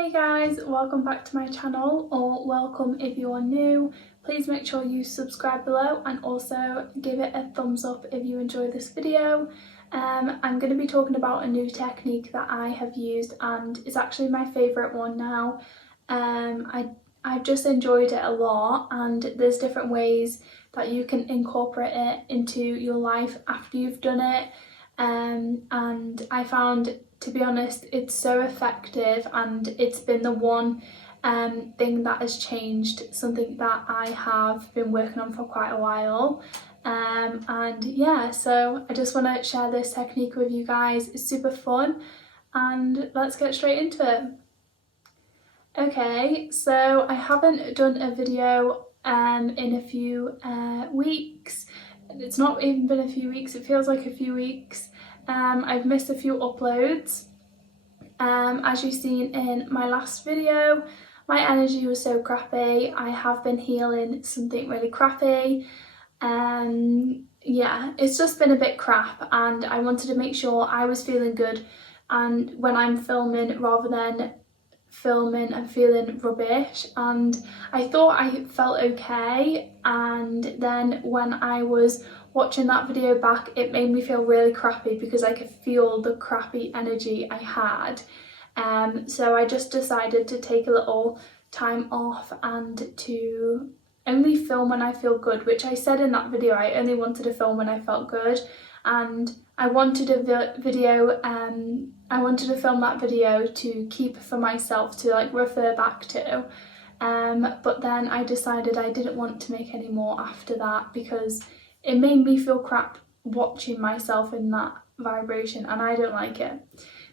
Hey guys, welcome back to my channel, or welcome if you are new. Please make sure you subscribe below and also give it a thumbs up if you enjoy this video. I'm going to be talking about a new technique that I have used and it's actually my favourite one now. I've just enjoyed it a lot, and there's different ways that you can incorporate it into your life after you've done it. And I found, to be honest, it's so effective, and it's been the one thing that has changed, something that I have been working on for quite a while. And yeah, so I just want to share this technique with you guys. It's super fun, and let's get straight into it. Okay, so I haven't done a video in a few weeks. It's not even been a few weeks, it feels like a few weeks. I've missed a few uploads. As you've seen in my last video, my energy was so crappy. I have been healing something really crappy. Yeah, it's just been a bit crap, and I wanted to make sure I was feeling good, and when I'm filming, rather than filming and feeling rubbish. And I thought I felt okay, and then when I was watching that video back, it made me feel really crappy because I could feel the crappy energy I had. So I just decided to take a little time off and to only film when I feel good, which I said in that video I only wanted to film when I felt good, and I wanted I wanted to film that video to keep for myself to like refer back to. But then I decided I didn't want to make any more after that because it made me feel crap watching myself in that vibration, and I don't like it.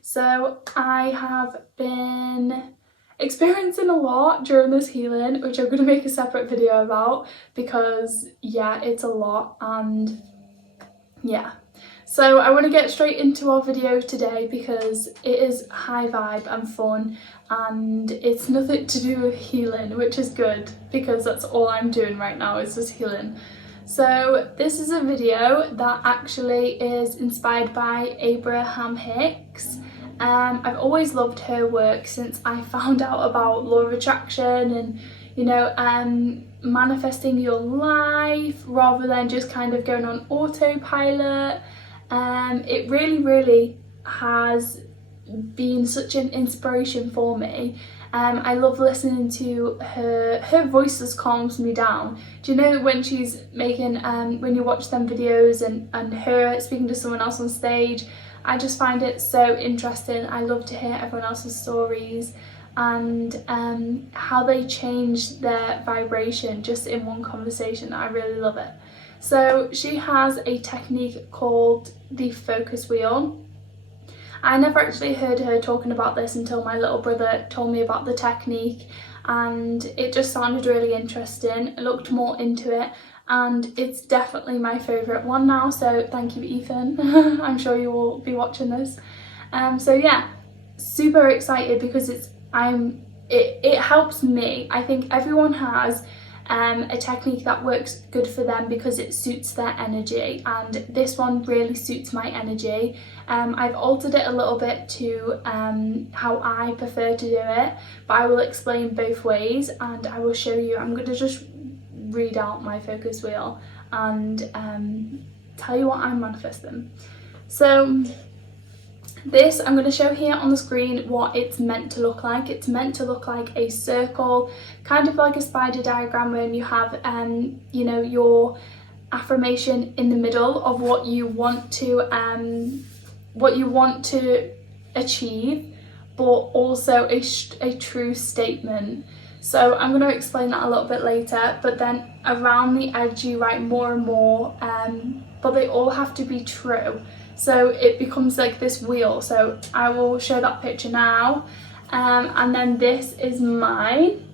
So I have been experiencing a lot during this healing, which I'm going to make a separate video about because yeah, it's a lot. And yeah, so I want to get straight into our video today because it is high vibe and fun, and it's nothing to do with healing, which is good because that's all I'm doing right now is just healing. So this is a video that actually is inspired by Abraham Hicks. I've always loved her work since I found out about law of attraction and, you know, manifesting your life rather than just kind of going on autopilot. It really has been such an inspiration for me. I love listening to her voice just calms me down. Do you know when she's making when you watch them videos and her speaking to someone else on stage, I just find it so interesting. I love to hear everyone else's stories and how they change their vibration just in one conversation. I really love it. So she has a technique called the focus wheel. I never actually heard her talking about this until my little brother told me about the technique, and it just sounded really interesting. I looked more into it, and it's definitely my favourite one now, so thank you, Ethan. I'm sure you will be watching this. So yeah, super excited because it helps me. I think everyone has a technique that works good for them because it suits their energy, and this one really suits my energy. I've altered it a little bit to how I prefer to do it, but I will explain both ways and I will show you. I'm going to just read out my focus wheel and tell you what I'm manifesting. So this, I'm going to show here on the screen what it's meant to look like. It's meant to look like a circle, kind of like a spider diagram, when you have you know, your affirmation in the middle of what you want to achieve, but also a true statement. So I'm going to explain that a little bit later, but then around the edge you write more and more, but they all have to be true. So it becomes like this wheel. So I will show that picture now. And then this is mine.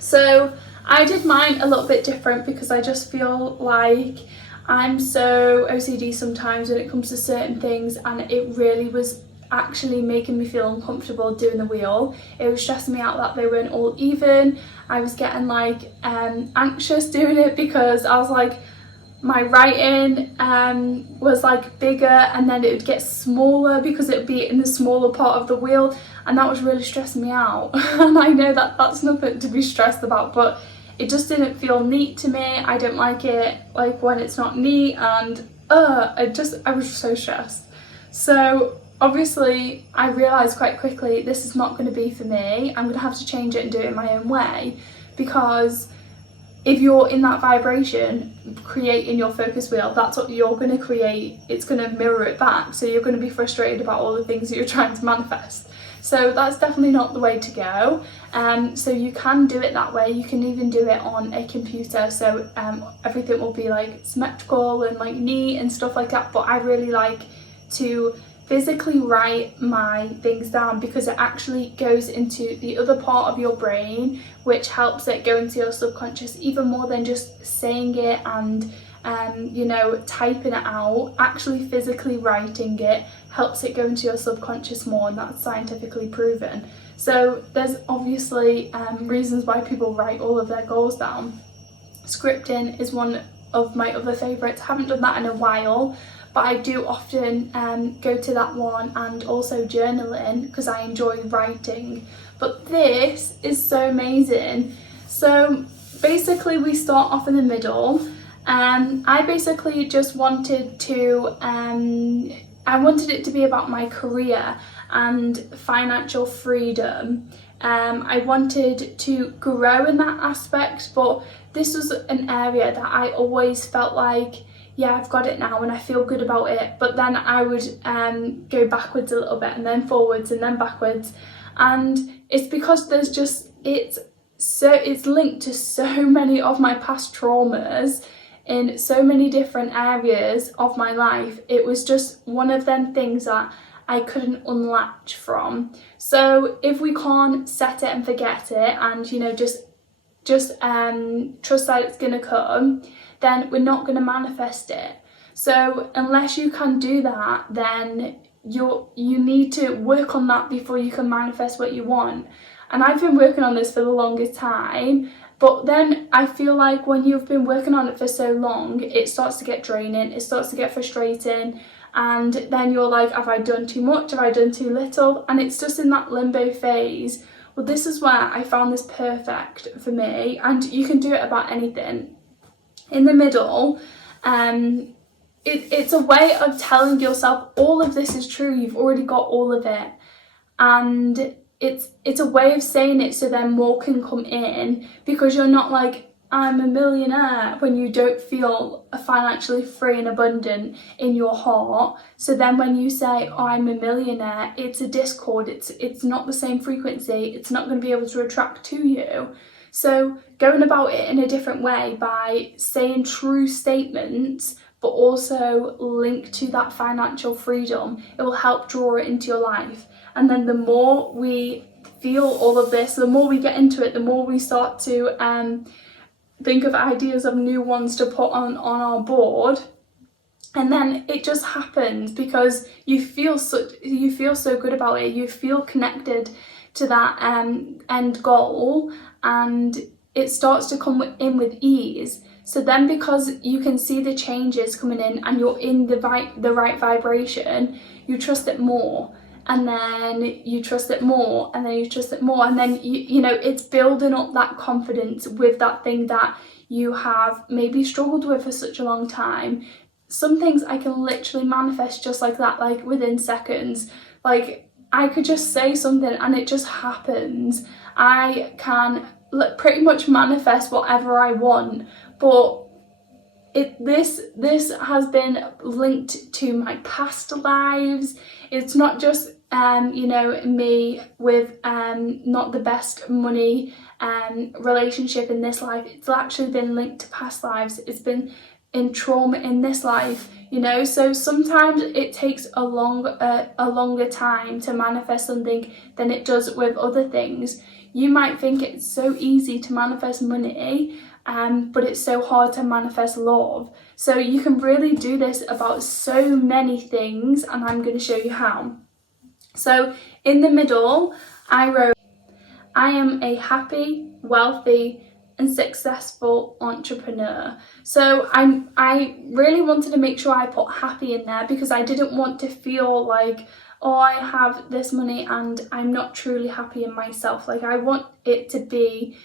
So I did mine a little bit different because I just feel like I'm so OCD sometimes when it comes to certain things, and it really was actually making me feel uncomfortable doing the wheel. It was stressing me out that they weren't all even. I was getting like anxious doing it because I was like, my writing was like bigger, and then it would get smaller because it would be in the smaller part of the wheel, and that was really stressing me out. And I know that that's nothing to be stressed about, but it just didn't feel neat to me. I don't like it like when it's not neat, and I was so stressed. So obviously I realised quite quickly this is not going to be for me. I'm going to have to change it and do it in my own way, because if you're in that vibration, creating your focus wheel, that's what you're going to create. It's going to mirror it back. So you're going to be frustrated about all the things that you're trying to manifest. So that's definitely not the way to go. So you can do it that way. You can even do it on a computer. So everything will be like symmetrical and like neat and stuff like that. But I really like to physically write my things down, because it actually goes into the other part of your brain, which helps it go into your subconscious even more than just saying it and you know, typing it out. Actually physically writing it helps it go into your subconscious more, and that's scientifically proven. So there's obviously reasons why people write all of their goals down. Scripting is one of my other favourites. I haven't done that in a while, but I do often go to that one, and also journaling, because I enjoy writing. But this is so amazing. So basically we start off in the middle. I basically just wanted to, I wanted it to be about my career and financial freedom. I wanted to grow in that aspect, but this was an area that I always felt like, yeah, I've got it now and I feel good about it, but then I would go backwards a little bit, and then forwards, and then backwards. And it's because there's just, it's linked to so many of my past traumas in so many different areas of my life. It was just one of them things that I couldn't unlatch from. So if we can't set it and forget it, and you know, just trust that it's gonna come, then we're not going to manifest it. So unless you can do that, then you need to work on that before you can manifest what you want. And I've been working on this for the longest time, but then I feel like when you've been working on it for so long, it starts to get draining, it starts to get frustrating, and then you're like, have I done too much, have I done too little? And it's just in that limbo phase. Well, this is where I found this perfect for me, and you can do it about anything. In the middle, it's a way of telling yourself all of this is true, you've already got all of it, and it's a way of saying it so then more can come in, because you're not like, I'm a millionaire, when you don't feel financially free and abundant in your heart. So then when you say, oh, I'm a millionaire, it's a discord, it's not the same frequency, it's not going to be able to attract to you. So going about it in a different way by saying true statements, but also link to that financial freedom, it will help draw it into your life. And then the more we feel all of this, the more we get into it, the more we start to think of ideas of new ones to put on our board. And then it just happens, because you feel so good about it, you feel connected to that end goal, and it starts to come in with ease. So then, because you can see the changes coming in and you're in the right vibration, you trust it more, and then you trust it more, and then you trust it more, and then you know, it's building up that confidence with that thing that you have maybe struggled with for such a long time. Some things I can literally manifest just like that, like within seconds. Like I could just say something and it just happens. I can pretty much manifest whatever I want, but this has been linked to my past lives. It's not just you know, me with not the best money relationship in this life. It's actually been linked to past lives. It's been in trauma in this life, you know. So sometimes it takes a longer time to manifest something than it does with other things. You might think it's so easy to manifest money, but it's so hard to manifest love. So you can really do this about so many things, and I'm going to show you how. So in the middle, I wrote, I am a happy, wealthy, and successful entrepreneur. So I really wanted to make sure I put happy in there, because I didn't want to feel like, oh, I have this money and I'm not truly happy in myself. Like, I want it to be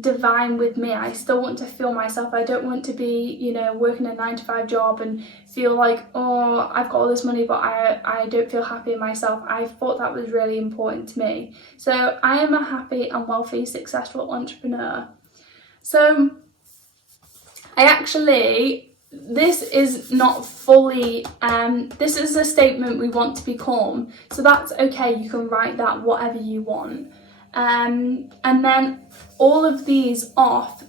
divine with me. I still want to feel myself. I don't want to be, you know, working a 9-to-5 job and feel like, oh, I've got all this money but I don't feel happy in myself. I thought that was really important to me. So I am a happy and wealthy, successful entrepreneur. So this is not fully, this is a statement we want to become. So that's okay, you can write that whatever you want. And then all of these off,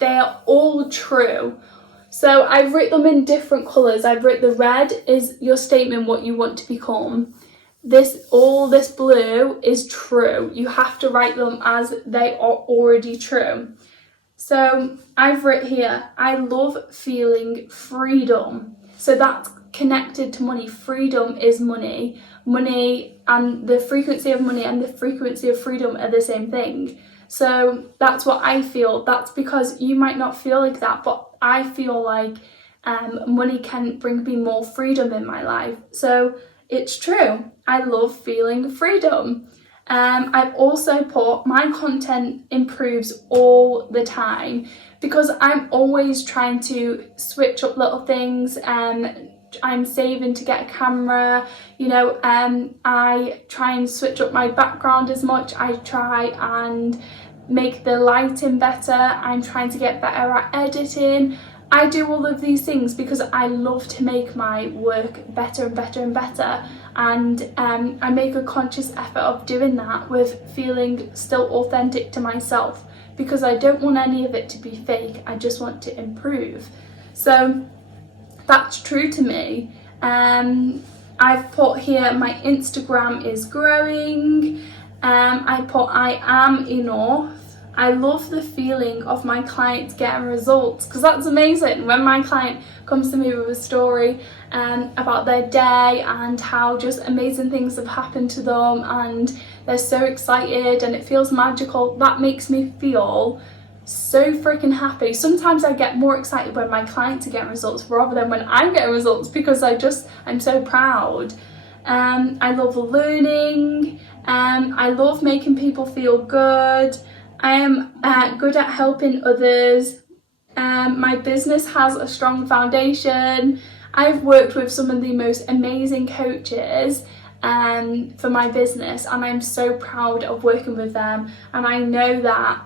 they are all true. So I've written them in different colours. I've written the red is your statement, what you want to become. This blue is true. You have to write them as they are already true. So I've written here, I love feeling freedom. So that's connected to money. Freedom is money. Money and the frequency of money and the frequency of freedom are the same thing. So that's what I feel. That's because you might not feel like that, but I feel like money can bring me more freedom in my life. So it's true. I love feeling freedom. I've also put my content improves all the time, because I'm always trying to switch up little things. I'm saving to get a camera, you know, I try and switch up my background as much. I try and make the lighting better. I'm trying to get better at editing. I do all of these things because I love to make my work better and better and better. And I make a conscious effort of doing that with feeling still authentic to myself, because I don't want any of it to be fake. I just want to improve. So that's true to me. I've put here my Instagram is growing. I put I am enough. I love the feeling of my clients getting results, because that's amazing. When my client comes to me with a story about their day and how just amazing things have happened to them and they're so excited and it feels magical, that makes me feel so freaking happy. Sometimes I get more excited when my clients are getting results rather than when I'm getting results, because I'm so proud. I love learning. I love making people feel good. I am good at helping others. My business has a strong foundation. I've worked with some of the most amazing coaches for my business, and I'm so proud of working with them, and I know that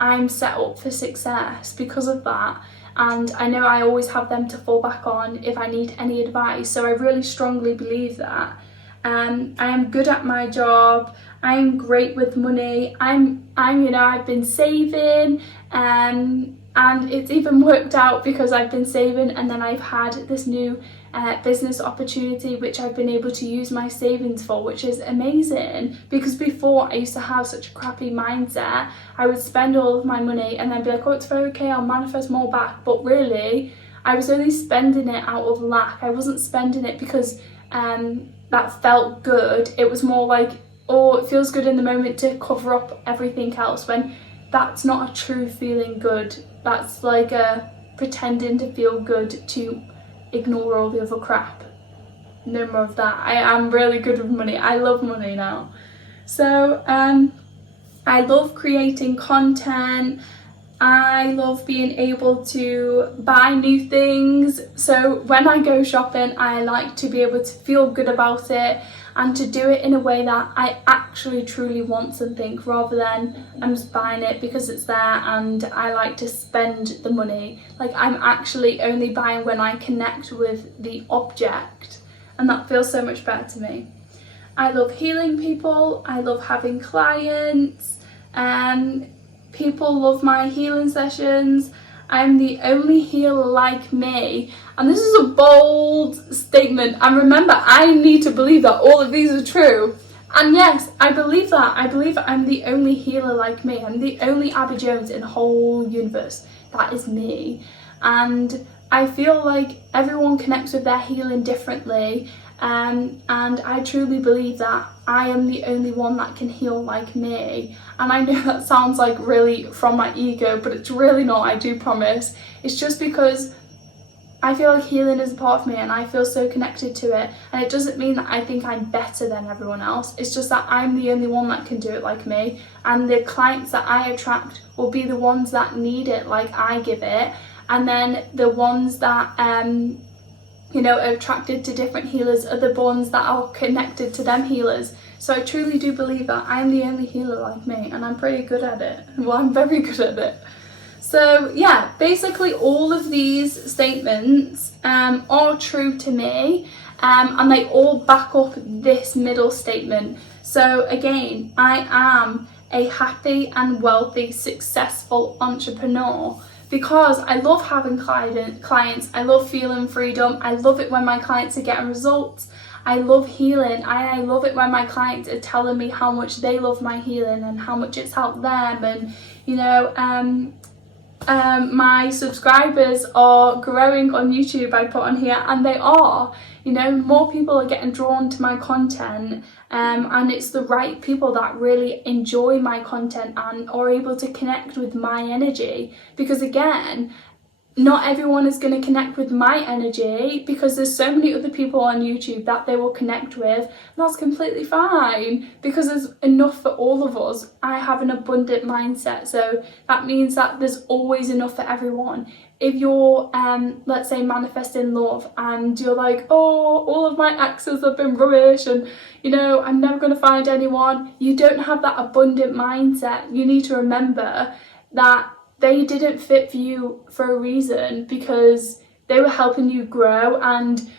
I'm set up for success because of that, and I know I always have them to fall back on if I need any advice. So I really strongly believe that. I am good at my job. I'm great with money. I've been saving, and it's even worked out because I've been saving, and then I've had this new business opportunity which I've been able to use my savings for, which is amazing, because before I used to have such a crappy mindset. I would spend all of my money and then be like, oh, it's very okay, I'll manifest more back, but really I was only spending it out of lack. I wasn't spending it because that felt good. It was more like, oh, it feels good in the moment to cover up everything else, when that's not a true feeling good. That's like a pretending to feel good to ignore all the other crap. No more of that. I am really good with money. I love money now. So I love creating content. I love being able to buy new things. So when I go shopping, I like to be able to feel good about it and to do it in a way that I actually truly want something, rather than I'm just buying it because it's there and I like to spend the money. Like, I'm actually only buying when I connect with the object, and that feels so much better to me. I love healing people. I love having clients. People love my healing sessions. I'm the only healer like me. And this is a bold statement. And remember, I need to believe that all of these are true. And yes, I believe that. I believe I'm the only healer like me. I'm the only Abby Jones in the whole universe. That is me. And I feel like everyone connects with their healing differently. And I truly believe that. I am the only one that can heal like me. And I know that sounds like really from my ego, but it's really not, I do promise. It's just because I feel like healing is a part of me and I feel so connected to it. And it doesn't mean that I think I'm better than everyone else. It's just that I'm the only one that can do it like me. And the clients that I attract will be the ones that need it like I give it. And then the ones that, you know, are attracted to different healers are the ones that are connected to them healers. So I truly do believe that I'm the only healer like me, and I'm pretty good at it. Well, I'm very good at it. So yeah, basically all of these statements are true to me, and they all back up this middle statement. So again, I am a happy and wealthy, successful entrepreneur because I love having clients, I love feeling freedom, I love it when my clients are getting results, I love healing, I love it when my clients are telling me how much they love my healing and how much it's helped them. And you know, my subscribers are growing on YouTube, I put on here, and they are, you know, more people are getting drawn to my content, and it's the right people that really enjoy my content and are able to connect with my energy. Because again, not everyone is going to connect with my energy because there's so many other people on YouTube that they will connect with. And that's completely fine because there's enough for all of us. I have an abundant mindset, so that means that there's always enough for everyone. If you're, let's say, manifesting love and you're like, oh, all of my exes have been rubbish and, you know, I'm never going to find anyone, you don't have that abundant mindset. You need to remember that they didn't fit for you for a reason, because they were helping you grow and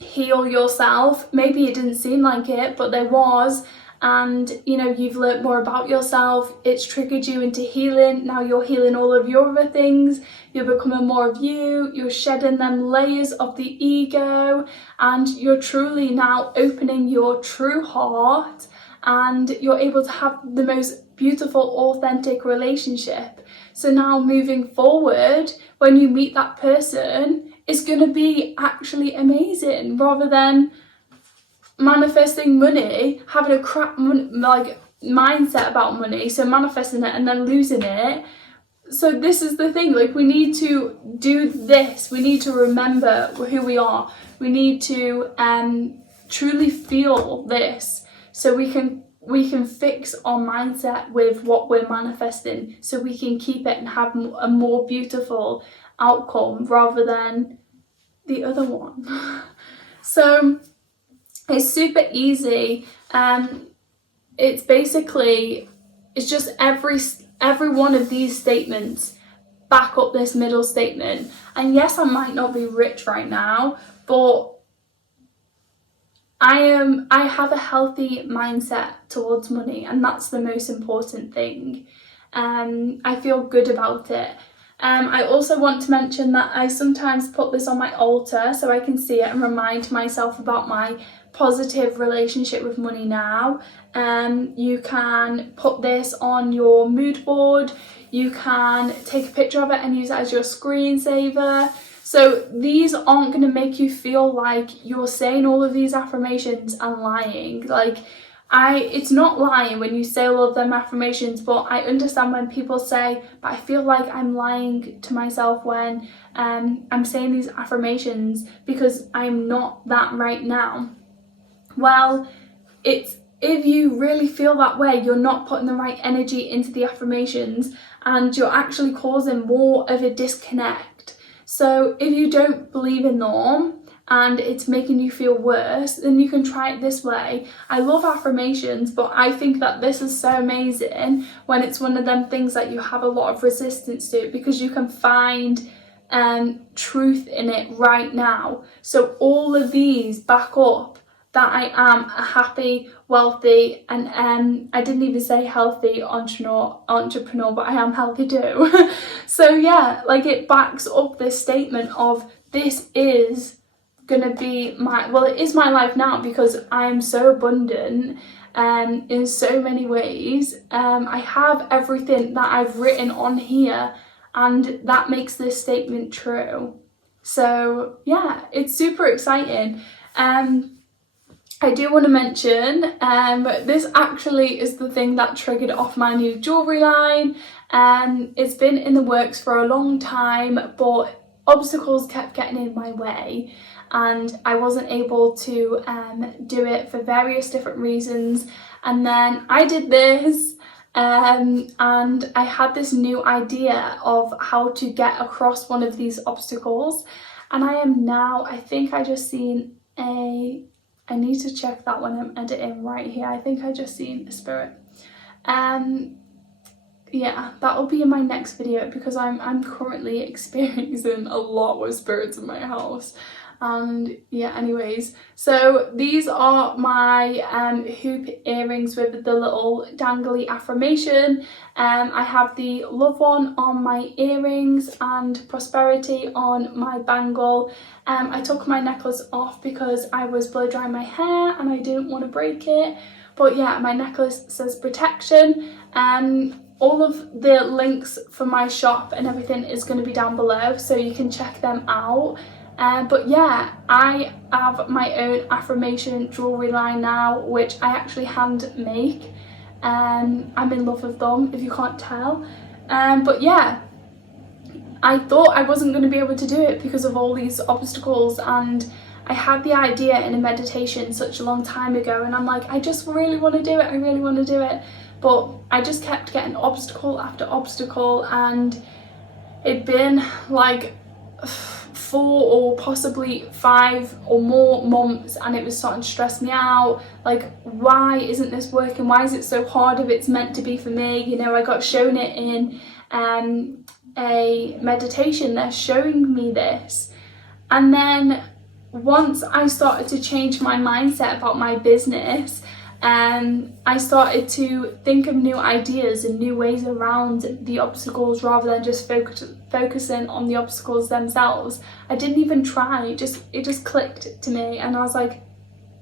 heal yourself. Maybe it didn't seem like it, but there was. And you know, you've learnt more about yourself, it's triggered you into healing. Now you're healing all of your other things, you're becoming more of you, you're shedding them layers of the ego, and you're truly now opening your true heart, and you're able to have the most beautiful, authentic relationship. So now moving forward, when you meet that person, it's going to be actually amazing, rather than manifesting money, having a crap mindset about money, so manifesting it and then losing it. So this is the thing, like, we need to do this, we need to remember who we are, we need to truly feel this, so we can fix our mindset with what we're manifesting, so we can keep it and have a more beautiful outcome rather than the other one. So it's super easy. It's basically, it's just every one of these statements back up this middle statement. And yes, I might not be rich right now, but I have a healthy mindset towards money, and that's the most important thing. I feel good about it. I also want to mention that I sometimes put this on my altar so I can see it and remind myself about my positive relationship with money now. You can put this on your mood board, you can take a picture of it and use it as your screensaver. So these aren't going to make you feel like you're saying all of these affirmations and lying. Like, it's not lying when you say all of them affirmations, but I understand when people say, but I feel like I'm lying to myself when I'm saying these affirmations because I'm not that right now. Well, if you really feel that way, you're not putting the right energy into the affirmations and you're actually causing more of a disconnect. So if you don't believe in them and it's making you feel worse, then you can try it this way. I love affirmations, but I think that this is so amazing when it's one of them things that you have a lot of resistance to, because you can find truth in it right now. So all of these back up that I am a happy, wealthy, and I didn't even say healthy entrepreneur, but I am healthy too. So yeah, like, it backs up this statement of this is gonna be it is my life now, because I am so abundant in so many ways. I have everything that I've written on here, and that makes this statement true. So yeah, it's super exciting. I do want to mention, this actually is the thing that triggered off my new jewellery line. It's been in the works for a long time, but obstacles kept getting in my way and I wasn't able to do it for various different reasons. And then I did this and I had this new idea of how to get across one of these obstacles, and I am now, I think I just seen I need to check that when I'm editing right here. I think I just seen a spirit. Yeah, that will be in my next video because I'm currently experiencing a lot with spirits in my house. And yeah, anyways, so these are my hoop earrings with the little dangly affirmation. I have the love one on my earrings and prosperity on my bangle. I took my necklace off because I was blow drying my hair and I didn't want to break it. But yeah, my necklace says protection. All of the links for my shop and everything is going to be down below, so you can check them out. But yeah, I have my own affirmation jewellery line now, which I actually hand make. I'm in love with them, if you can't tell. But yeah, I thought I wasn't going to be able to do it because of all these obstacles, and I had the idea in a meditation such a long time ago, and I'm like, I just really want to do it, I really want to do it. But I just kept getting obstacle after obstacle, and it'd been like 4 or possibly 5 or more months, and it was starting to stress me out. Like, why isn't this working? Why is it so hard if it's meant to be for me? You know, I got shown it in a meditation. They're showing me this, and then once I started to change my mindset about my business, I started to think of new ideas and new ways around the obstacles rather than just focusing on the obstacles themselves. I didn't even try, it just clicked to me, and I was like,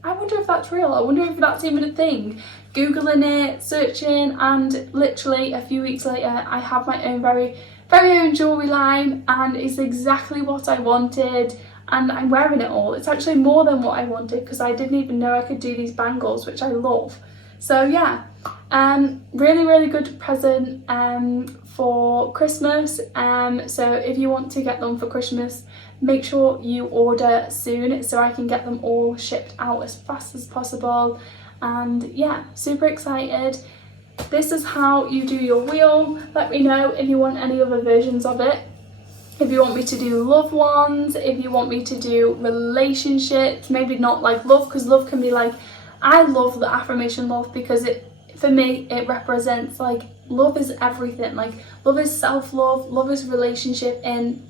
I wonder if that's real, I wonder if that's even a thing. Googling it, searching, and literally a few weeks later I have my own very own jewellery line, and it's exactly what I wanted. And I'm wearing it all. It's actually more than what I wanted because I didn't even know I could do these bangles, which I love. So yeah, really good present for Christmas. So if you want to get them for Christmas, make sure you order soon so I can get them all shipped out as fast as possible. And yeah, super excited. This is how you do your wheel. Let me know if you want any other versions of it. If you want me to do love ones, if you want me to do relationships, maybe not like love, because love can be like, I love the affirmation love because for me it represents like love is everything. Like love is self-love, love is relationship, in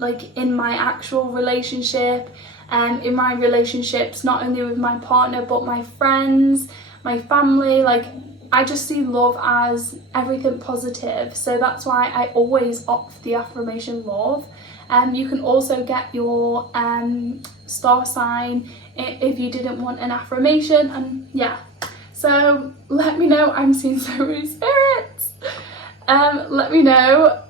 my actual relationship, and in my relationships, not only with my partner but my friends, my family. Like I just see love as everything positive, so that's why I always opt for the affirmation love. You can also get your star sign if you didn't want an affirmation, and yeah. So let me know, I'm seeing so many spirits. Let me know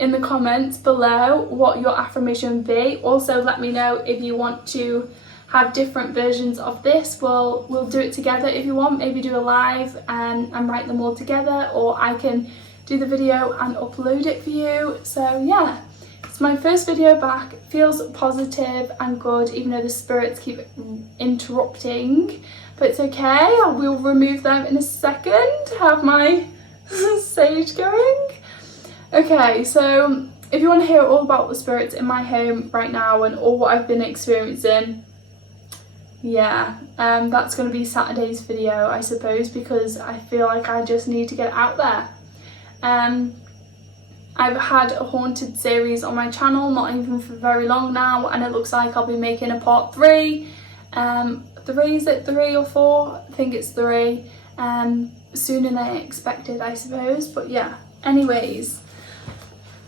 in the comments below what your affirmation would be. Also let me know if you want to have different versions of this. We'll do it together if you want, maybe do a live and write them all together, or I can do the video and upload it for you. So yeah. It's my first video back, feels positive and good, even though the spirits keep interrupting, but it's okay, I will remove them in a second. Have my sage going. Okay, so if you want to hear all about the spirits in my home right now and all what I've been experiencing, yeah, that's going to be Saturday's video, I suppose, because I feel like I just need to get it out there. I've had a haunted series on my channel, not even for very long now, and it looks like I'll be making a part 3. 3, is it 3 or 4? I think it's 3. Sooner than expected, I suppose, but yeah. Anyways,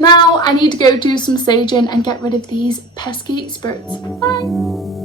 now I need to go do some saging and get rid of these pesky spirits. Bye!